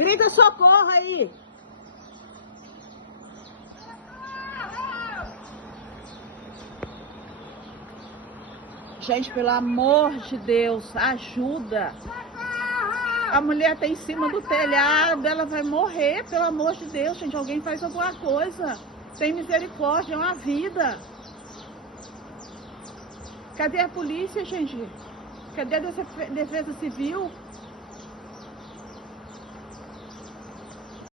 Grita socorro aí. Gente, pelo amor de Deus, ajuda. A mulher tá em cima do telhado, ela vai morrer, pelo amor de Deus, gente. Alguém faz alguma coisa. Tem misericórdia, é uma vida. Cadê a polícia, gente? Cadê a defesa civil?